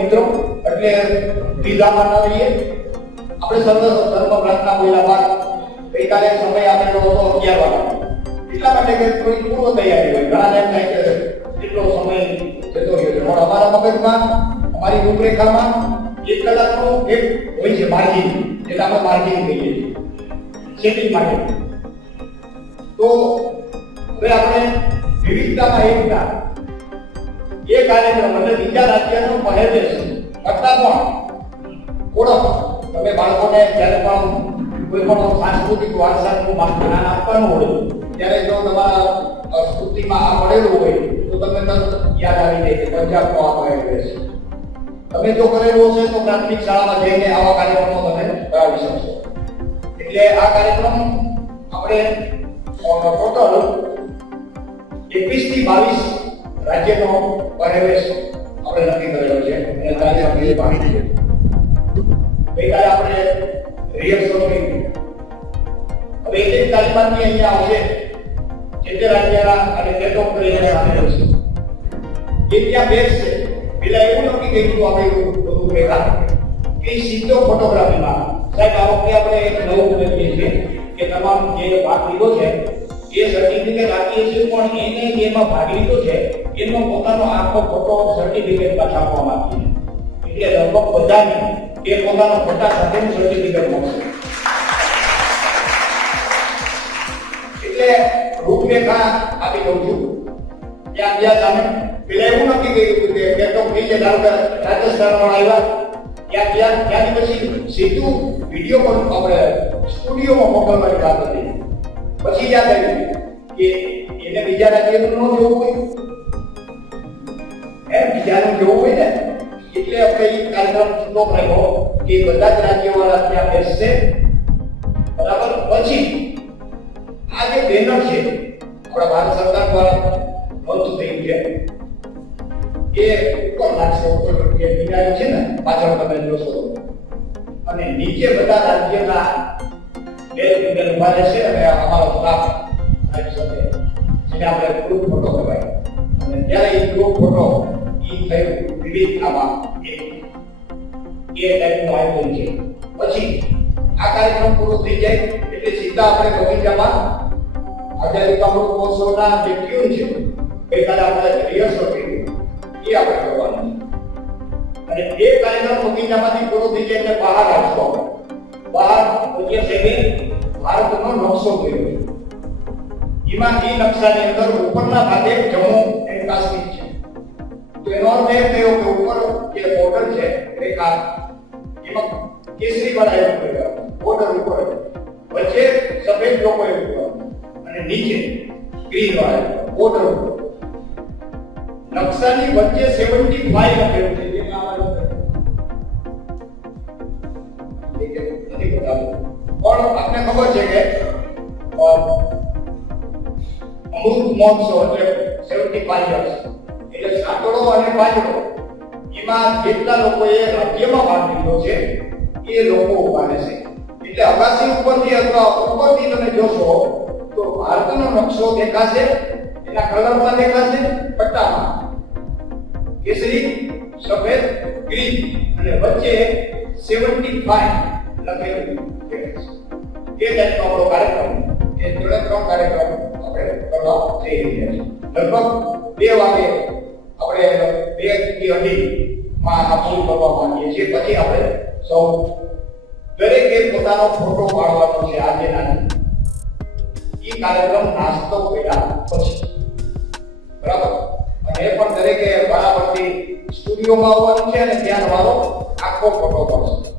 મિત્રો એટલે બીજામાં ન આપણે સર્વ ધર્મ પ્રાર્થના બોલ્યા સેટિંગ માટે તો હવે આપણે વિવિધતામાં એકતા. એ કાર્યક્રમ એટલે બીજા રાજ્યનો પહેરવેશ કરતા પણ ઓળખ. તમે બાળકોને જ્યારે પણ કોઈ પણ સાંસ્કૃતિક વારસાનું જ્ઞાન આપવાનું હોય, ત્યારે જો તમારા સ્મૃતિમાં આ પડેલું હોય, તો તમે તરત યાદ આવી જાય કે આ રહેશે તમે જો કરેલું હશે તો પ્રાથમિક શાળામાં જઈને આવા કાર્યક્રમો તમે કરાવી શકશો. એટલે આ કાર્યક્રમ આપણે ટોટલ એકવીસથી બાવીસ રાજ્યનો પહેરવેશ આપણે નક્કી કરેલો છે. અને આપણે ભાવી દઈએ ગઈકાલે આપણે રિહર્સલ કરી હવે એક તાલીમાર્થી અહીંયા આવશે, જે તે રાજ્યના અને તો કરીને સામેલ છે. એ ત્યાં બેસશે પેલા એવું નક્કી કર્યું આપણે બધું પહેલા કે સીધો ફોટોગ્રાફીમાં સાહેબ, આ વખતે આપણે એક નવું કરીએ છીએ કે તમામ જે ભાગ લીધો છે, એ સર્ટિફિકેટ આપીએ છીએ, પણ એને જેમાં ભાગ લીધો છે એનો પોતાનો આખો ફોટો સર્ટિફિકેટ પાછા આપવામાં આપીએ એટલે લગભગ બધાને એ પોતાનો ફોટા સાથે સર્ટિફિકેટ મળશે. એટલે રૂપરેખા આપી દઉં છું. ત્યાં ત્યાં સામે પેલા એવું નક્કી કર્યું કે કેટલો છે, ધારો કે રાજસ્થાન આવ્યા ત્યાં ત્યાં ત્યાંથી પછી સીધું વીડિયો પણ આપણે સ્ટુડિયોમાં મોકલવાની વાત હતી. પછી યાદ આવ્યું કે એને બીજા રાજ્યનું ન જોવું હોય. એમ બીજાનું જોવું હોય ને, એટલે આપણે એ કાર્યક્રમ છૂટો કે બધા જ રાજ્યોવાળા ત્યાં બેસશે. બરાબર? પછી આ જે બેનર છે, આપણા ભારત સરકાર દ્વારા લોન્ચ થયું છે. એ ઉપર લાગશે ઉપર જે ડિઝાઇન છે ને, પાછળ તમે જોશો. અને નીચે બધા રાજ્યના બે અંદર ઊભા રહેશે અને અમારો સ્ટાફ સાહેબ સાથે, જેને આપણે ગ્રુપ ફોટો કહેવાય. અને ત્યારે એ ગ્રુપ ફોટો એ થયું વિવિધતામાં એક, એ ટાઈપનું આયોજન છે. પછી આ કાર્યક્રમ પૂરો થઈ જાય, એટલે સીધા આપણે બગીચામાં આઝાદી કા અમૃત મહોત્સવના જે ટ્યુન છે ગઈકાલે આપણે રિહર્સલ કર્યું. એ આપણે અને એ કાયદા બગીચામાંથી પૂરો થઈ જાય એટલે બહાર આવશો બહાર પૂજ્ય સાહેબે ભારતનો નકશો કર્યો એમાં એ નકશાની અંદર ઉપરના ભાગે જમ્મુ એન્ડ કાશ્મીર છે. તો એનો અર્થ એ થયો કે ઉપર જે બોર્ડર છે, રેખા, એમાં કેસરી વાળા એવું બોર્ડર ઉપર વચ્ચે સફેદ લોકો એવું અને નીચે ગ્રીન વાળા બોર્ડર ઉપર. નકશાની વચ્ચે 75 લખેલું છે જેમાં આ. પણ આપને ખબર છે કે અમૃત મહોત્સવ એટલે 75 યર્સ એટલે સાંકડો અને પાંચડો એમાં જેટલા લોકોએ રાજ્યમાં ભાગ લીધો છે, એ લોકો ઊભા છે એટલે અગાસી ઉપરથી અથવા ઉપરથી તમે જોશો, તો ભારતનો નકશો દેખાશે, એના કલરમાં દેખાશે, પટ્ટામાં. કેસરી, સફેદ, ગ્રીન અને વચ્ચે 75 લખેલું છે એ ટાઈપનો આપણો કાર્યક્રમ. એ ત્રણે કાર્યક્રમ આપણે કરવા જઈ રહ્યા છીએ. લગભગ બે વાગે આપણે બેથી અઢી માં આ પૂરું કરવા માંગીએ છીએ. પછી આપણે સૌ દરેકે પોતાનો ફોટો પાડવાનો છે આજે નાની. એ કાર્યક્રમ નાસ્તો પહેલા પછી. બરાબર? એ પણ દરેકે બરાબરથી સ્ટુડિયોમાં આવવાનું છે અને ત્યાં તમારો આખો ફોટો પડશે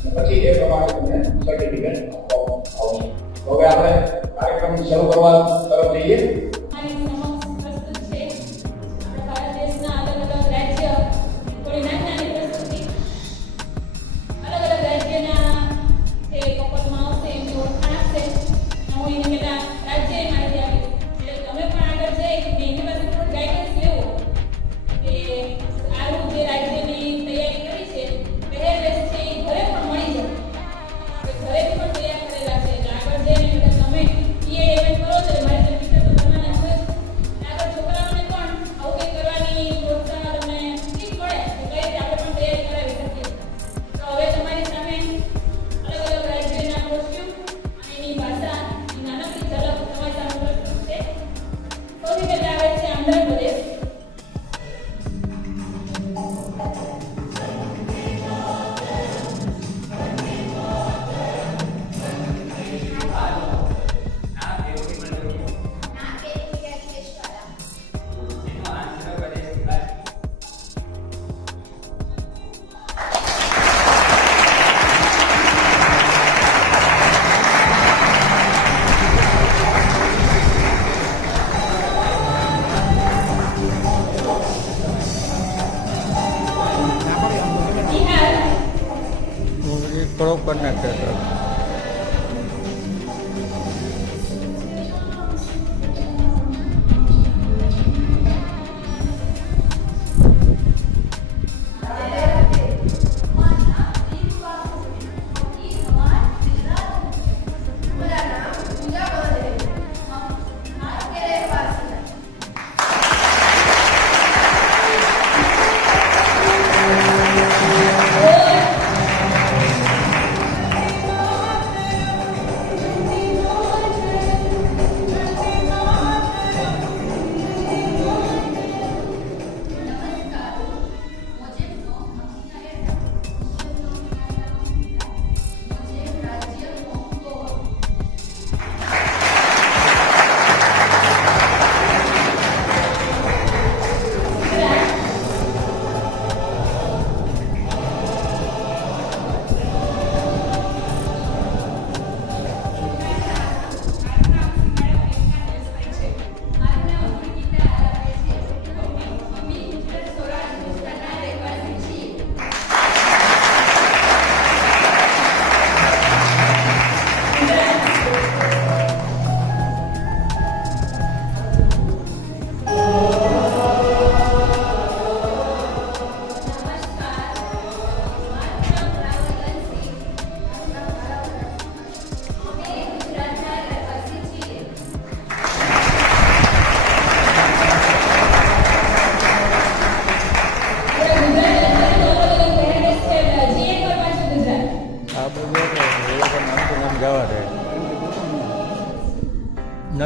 અને પછી એ પ્રમાણે તમને સર્ટિફિકેટ આપવામાં આવશે. હવે આપણે કાર્યક્રમ શરૂ કરવા તરફ જઈએ.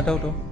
ન થતો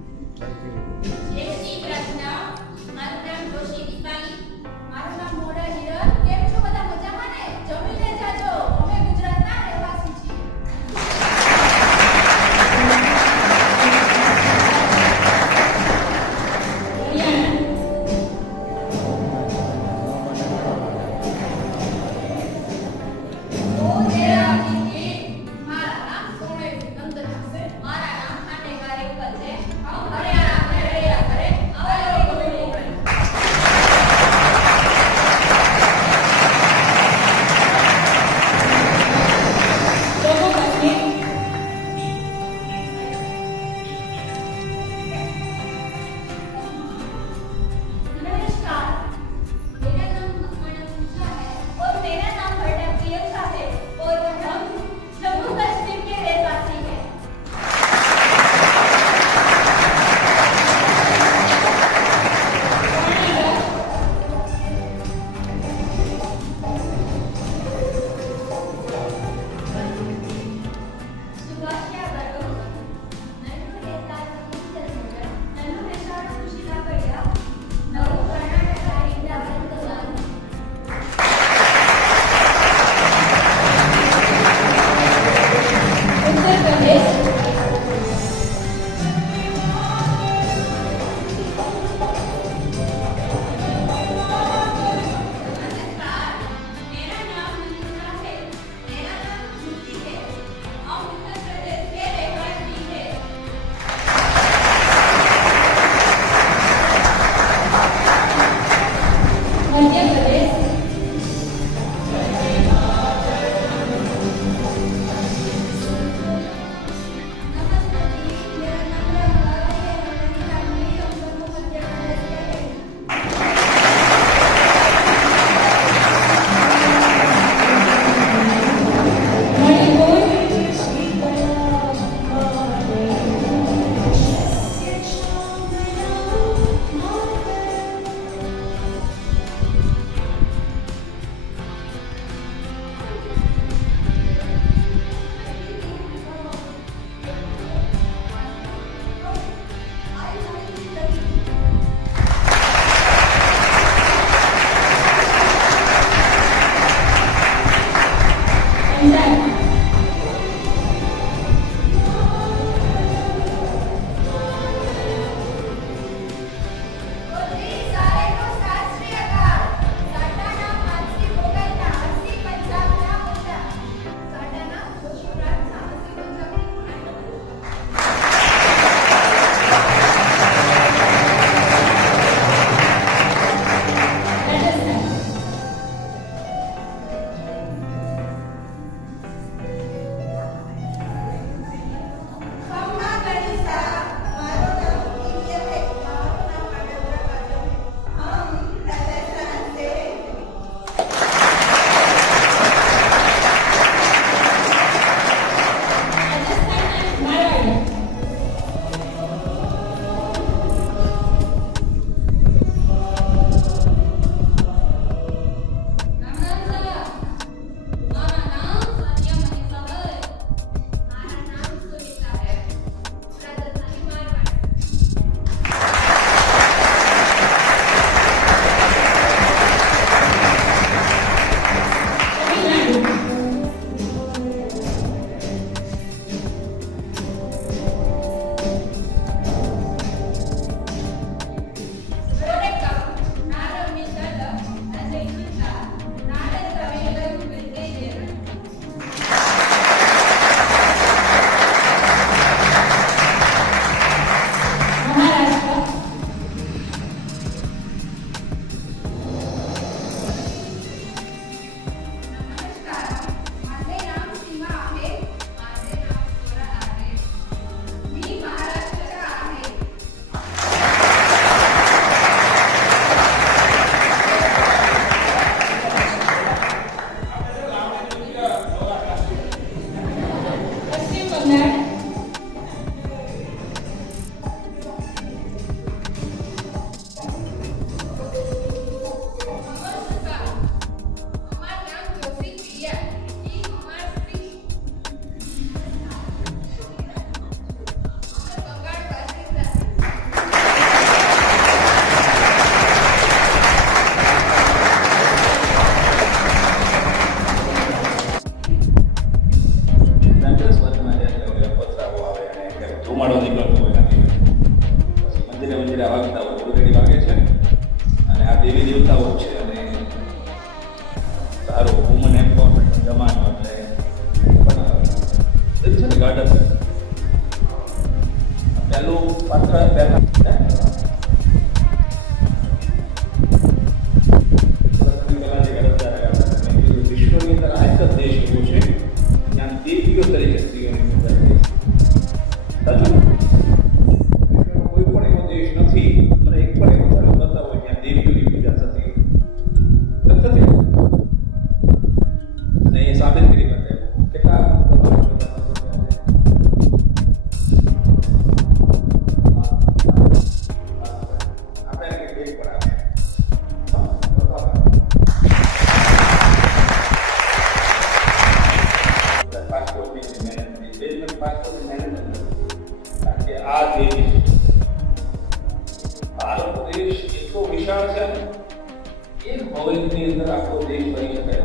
એક ભવનની અંદર આખો દેશ કરી શકાય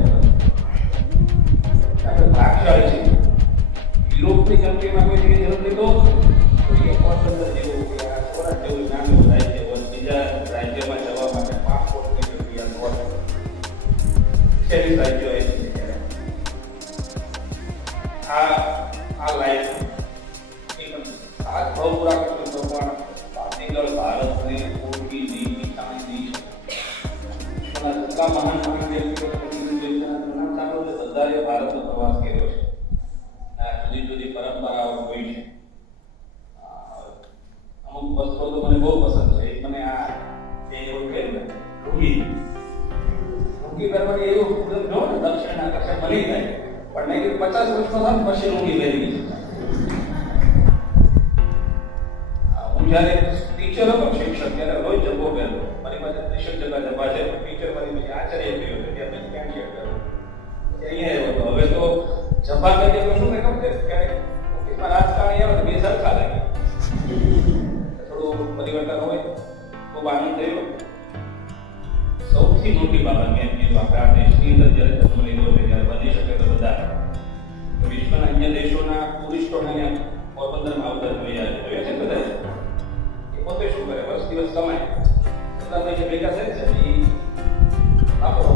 આપણે ભાગશાળી છે યુરોપની કન્ટ્રીમાં કોઈ જેવી જરૂર લીધો તો એ પોર્ટુગલ જેવું કે રાજકોટ જેવું નામ થાય છે બીજા રાજ્યમાં જવા માટે પાસપોર્ટની પ્રક્રિયા નોટ છેલ્લી રાજ્યો આવી છે આ આ લાઈફ એક હાથ ભાવ પૂરા એટલા મહાન મહાન વ્યક્તિગત પ્રતિનિધિત્વના સારો જે સરદારે ભારતનો પ્રવાસ કર્યો છે આ જુદી જુદી પરંપરાઓ હોય છે અમુક વસ્તુઓ તો મને બહુ પસંદ છે મને આ જે એવું કહ્યું રૂગી રૂગી કરવાની એવું જો ને દક્ષિણ આકર્ષણ બની જાય પણ મેં પચાસ વર્ષમાં પછી રૂગી પહેરી começo da manhã. Da noite é brincadeira e tá bom.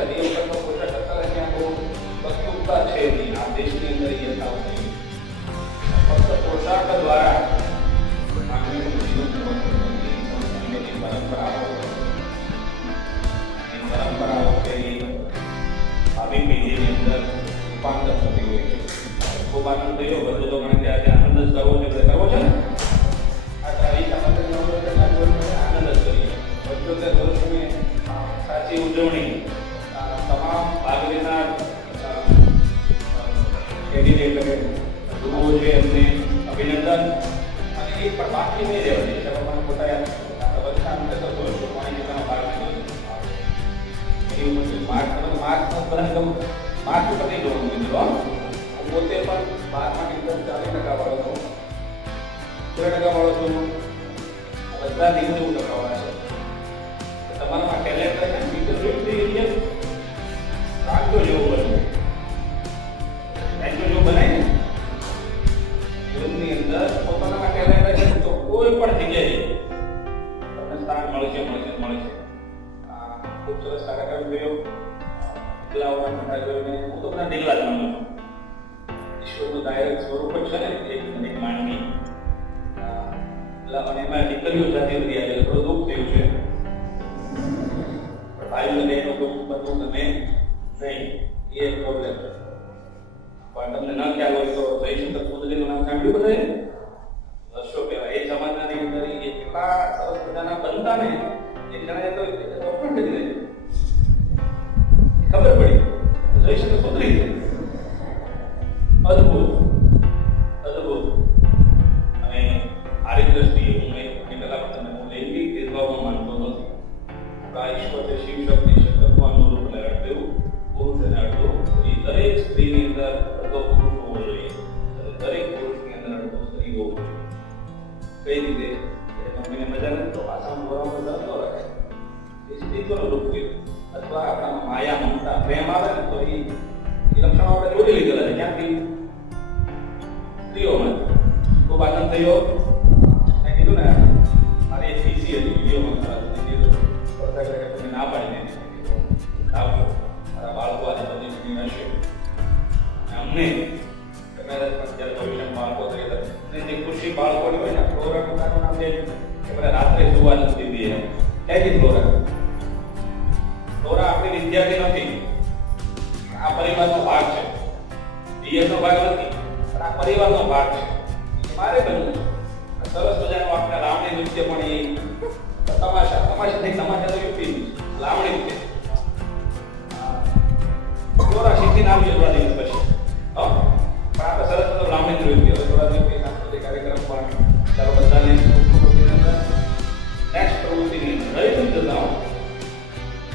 quando 内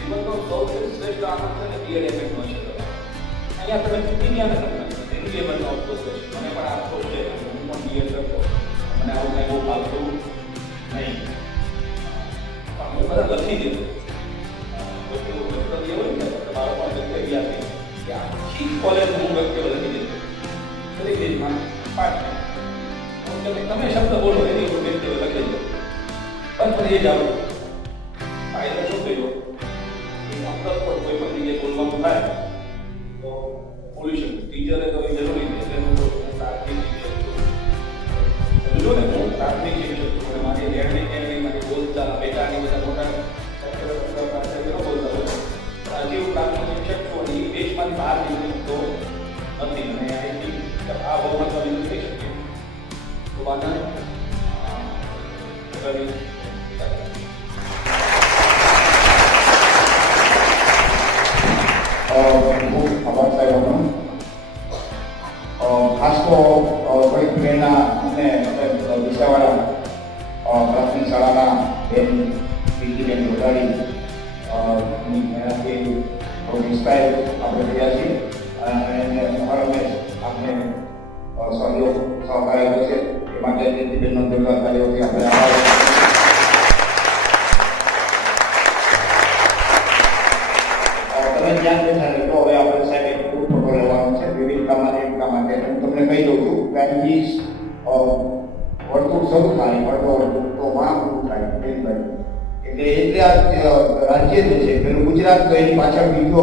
જીવનનો સૌથી શ્રેષ્ઠ આનંદ છે ને રિયલ એમેન્ટનો છે અહીંયા તમે દુનિયાને સમજાવી એનું જીવનનો અફસોસ છે મને પણ અફસોસ છે હું પણ રિયલ કરતો મને આવું કંઈ બહુ ભાવતું નહીં પણ હું બધા લખી દીધું કોલેજ હું વ્યક્તિ લખી દીધું દરેક દેશમાં પાઠ તમે શબ્દ બોલો એની વ્યક્તિ લખી દીધું પણ એ જ આવું થોડું પાણી પડવાનું તો વાંકું થાય એટલે એટલે આ રાજ્ય જે છે, પેલું ગુજરાત તો એની પાછળ બીજો